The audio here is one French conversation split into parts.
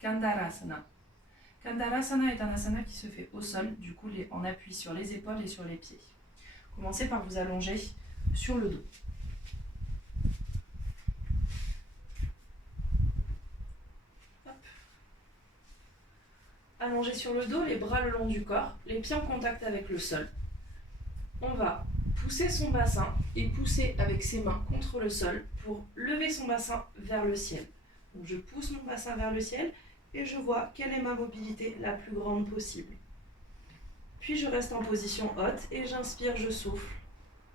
Kandarasana. Kandarasana est un asana qui se fait au sol, du coup en appui sur les épaules et sur les pieds. Commencez par vous allonger sur le dos. Hop. Allongé sur le dos, les bras le long du corps, les pieds en contact avec le sol. On va pousser son bassin et pousser avec ses mains contre le sol pour lever son bassin vers le ciel. Donc je pousse mon bassin vers le ciel et je vois quelle est ma mobilité la plus grande possible. Puis je reste en position haute et j'inspire, je souffle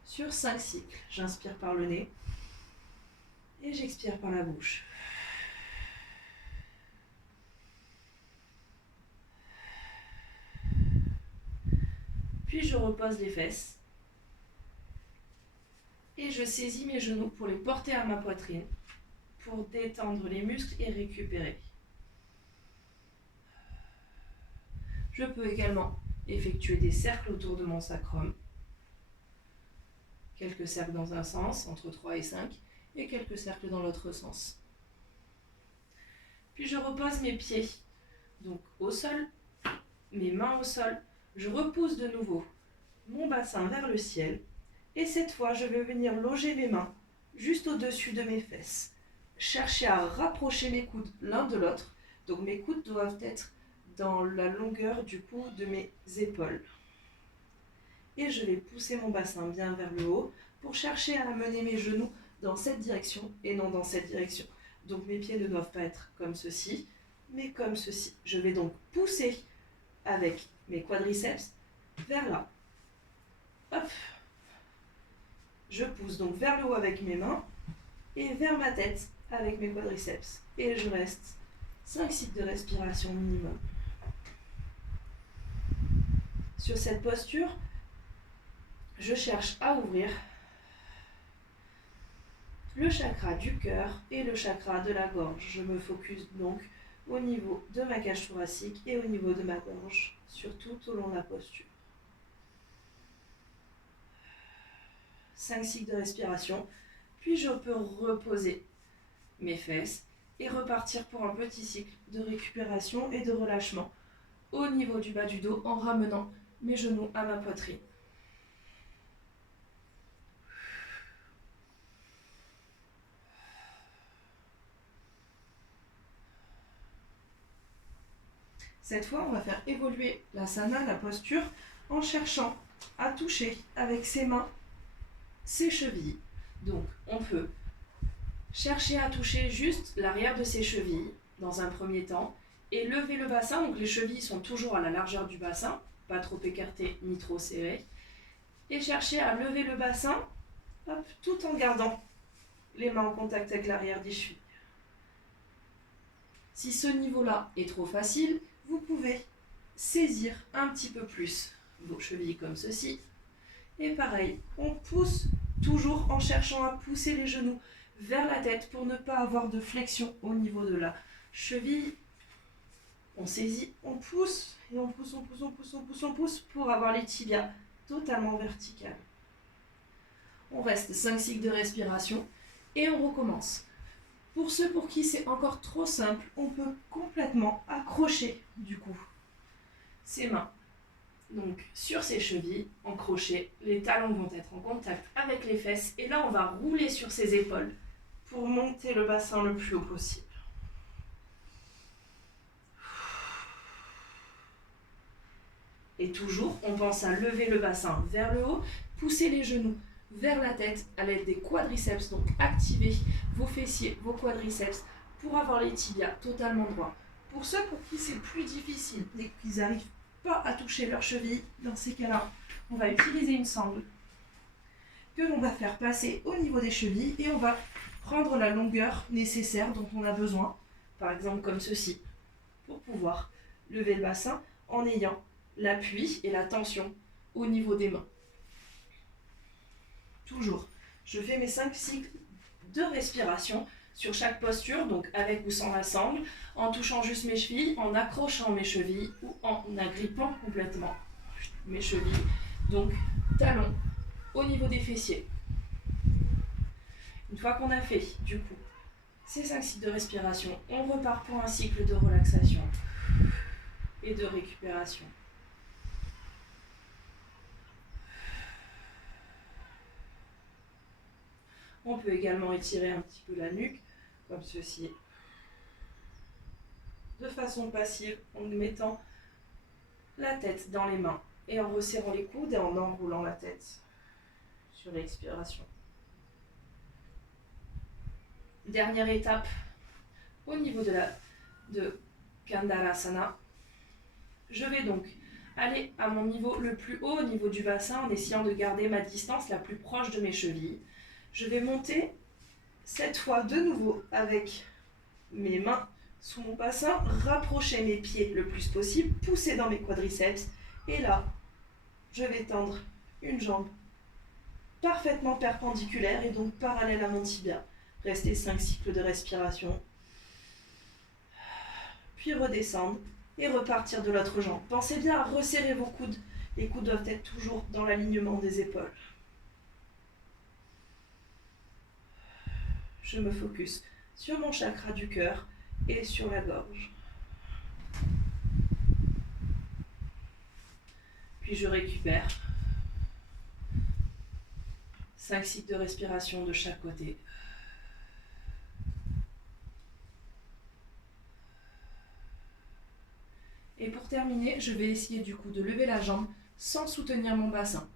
sur 5 cycles. J'inspire par le nez et j'expire par la bouche. Puis je repose les fesses et je saisis mes genoux pour les porter à ma poitrine pour détendre les muscles et récupérer. Je peux également effectuer des cercles autour de mon sacrum. Quelques cercles dans un sens, entre 3 et 5, et quelques cercles dans l'autre sens. Puis je repose mes pieds, donc au sol, mes mains au sol. Je repousse de nouveau mon bassin vers le ciel. Et cette fois, je vais venir loger mes mains juste au-dessus de mes fesses. Chercher à rapprocher mes coudes l'un de l'autre. Donc mes coudes doivent être dans la longueur du cou de mes épaules. Et je vais pousser mon bassin bien vers le haut pour chercher à amener mes genoux dans cette direction et non dans cette direction. Donc mes pieds ne doivent pas être comme ceci, mais comme ceci. Je vais donc pousser avec mes quadriceps vers là. Hop. Je pousse donc vers le haut avec mes mains et vers ma tête avec mes quadriceps. Et je reste 5 cycles de respiration minimum. Sur cette posture, je cherche à ouvrir le chakra du cœur et le chakra de la gorge. Je me focus donc au niveau de ma cage thoracique et au niveau de ma gorge, surtout tout au long de la posture. 5 cycles de respiration, puis je peux reposer mes fesses et repartir pour un petit cycle de récupération et de relâchement au niveau du bas du dos en ramenant mes genoux à ma poitrine. Cette fois, on va faire évoluer l'asana, la posture, en cherchant à toucher avec ses mains ses chevilles. Donc, on peut chercher à toucher juste l'arrière de ses chevilles dans un premier temps et lever le bassin. Donc, les chevilles sont toujours à la largeur du bassin, pas trop écartées ni trop serrées. Et chercher à lever le bassin hop, tout en gardant les mains en contact avec l'arrière des chevilles. Si ce niveau-là est trop facile, vous pouvez saisir un petit peu plus vos chevilles comme ceci. Et pareil, on pousse toujours en cherchant à pousser les genoux vers la tête pour ne pas avoir de flexion au niveau de la cheville. On saisit, on pousse et on pousse, on pousse, on pousse, on pousse, on pousse pour avoir les tibias totalement verticales. On reste 5 cycles de respiration et on recommence. Pour ceux pour qui c'est encore trop simple, on peut complètement accrocher du coup ses mains. Donc sur ses chevilles, en crochet, les talons vont être en contact avec les fesses et là on va rouler sur ses épaules pour monter le bassin le plus haut possible. Et toujours, on pense à lever le bassin vers le haut, pousser les genoux vers la tête à l'aide des quadriceps, donc activez vos fessiers, vos quadriceps pour avoir les tibias totalement droits. Pour ceux pour qui c'est plus difficile et qu'ils n'arrivent pas à toucher leurs chevilles, dans ces cas-là, on va utiliser une sangle que l'on va faire passer au niveau des chevilles et on va prendre la longueur nécessaire dont on a besoin, par exemple comme ceci, pour pouvoir lever le bassin en ayant l'appui et la tension au niveau des mains. Toujours, je fais mes 5 cycles de respiration sur chaque posture, donc avec ou sans la sangle, en touchant juste mes chevilles, en accrochant mes chevilles ou en agrippant complètement mes chevilles. Donc, talons au niveau des fessiers. Une fois qu'on a fait, du coup, ces 5 cycles de respiration, on repart pour un cycle de relaxation et de récupération. On peut également étirer un petit peu la nuque, comme ceci, de façon passive, en mettant la tête dans les mains et en resserrant les coudes et en enroulant la tête sur l'expiration. Dernière étape, au niveau de Kandalasana, je vais donc aller à mon niveau le plus haut au niveau du bassin en essayant de garder ma distance la plus proche de mes chevilles. Je vais monter cette fois de nouveau avec mes mains sous mon bassin, rapprocher mes pieds le plus possible, pousser dans mes quadriceps et là, je vais tendre une jambe parfaitement perpendiculaire et donc parallèle à mon tibia. Restez 5 cycles de respiration. Puis redescendre et repartir de l'autre jambe. Pensez bien à resserrer vos coudes. Les coudes doivent être toujours dans l'alignement des épaules. Je me focus sur mon chakra du cœur et sur la gorge. Puis je récupère 5 cycles de respiration de chaque côté. Et pour terminer, je vais essayer du coup de lever la jambe sans soutenir mon bassin.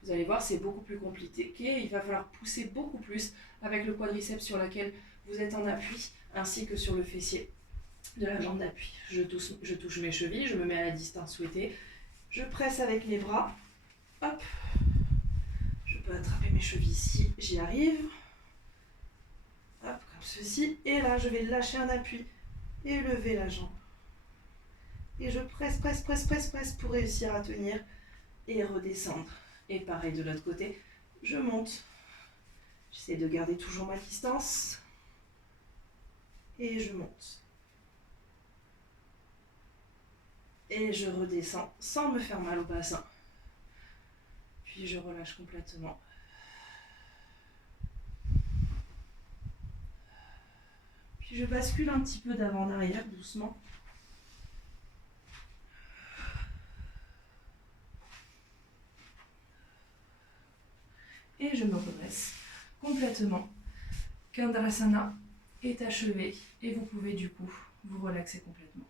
Vous allez voir, c'est beaucoup plus compliqué. Il va falloir pousser beaucoup plus avec le quadriceps sur lequel vous êtes en appui, ainsi que sur le fessier de la jambe d'appui. Je touche mes chevilles, je me mets à la distance souhaitée. Je presse avec mes bras. Hop. Je peux attraper mes chevilles ici, j'y arrive. Hop, comme ceci. Et là, je vais lâcher un appui et lever la jambe. Et je presse pour réussir à tenir et redescendre. Et pareil de l'autre côté, je monte. J'essaie de garder toujours ma distance. Et je monte. Et je redescends sans me faire mal au bassin. Puis je relâche complètement. Puis je bascule un petit peu d'avant en arrière, doucement. Et je me redresse complètement. Kandalasana est achevé et vous pouvez du coup vous relaxer complètement.